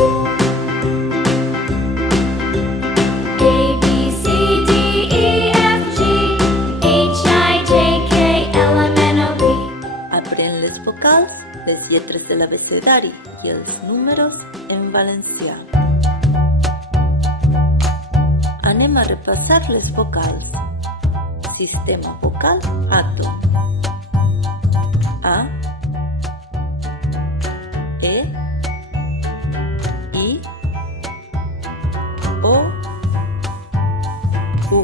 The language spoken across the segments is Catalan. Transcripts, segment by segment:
A, B, C, D, E, F, G, H, I, J, K, L, M, N, O, P. Aprèn les vocals, les lletres de l'abecedari i els números en valencià. Anem a repassar les vocals. Sistema vocal àtom. A, E, I, O, U.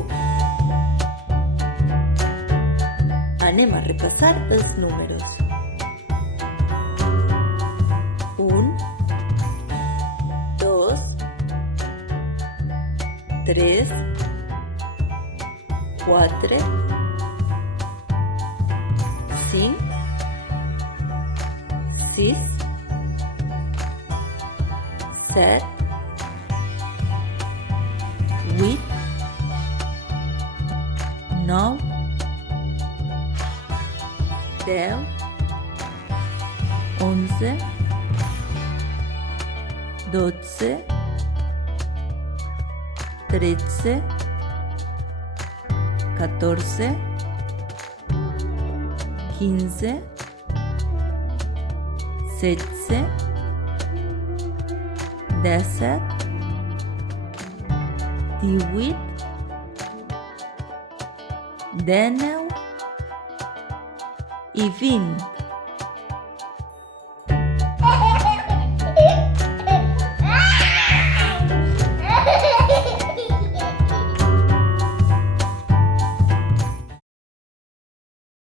Anem a repassar els números. 1, 2, 3, 4, 5, 6, 7, 8, 9, 10, 11, 12, 13, 14, 15, 16, 17, 18, 19 i 20.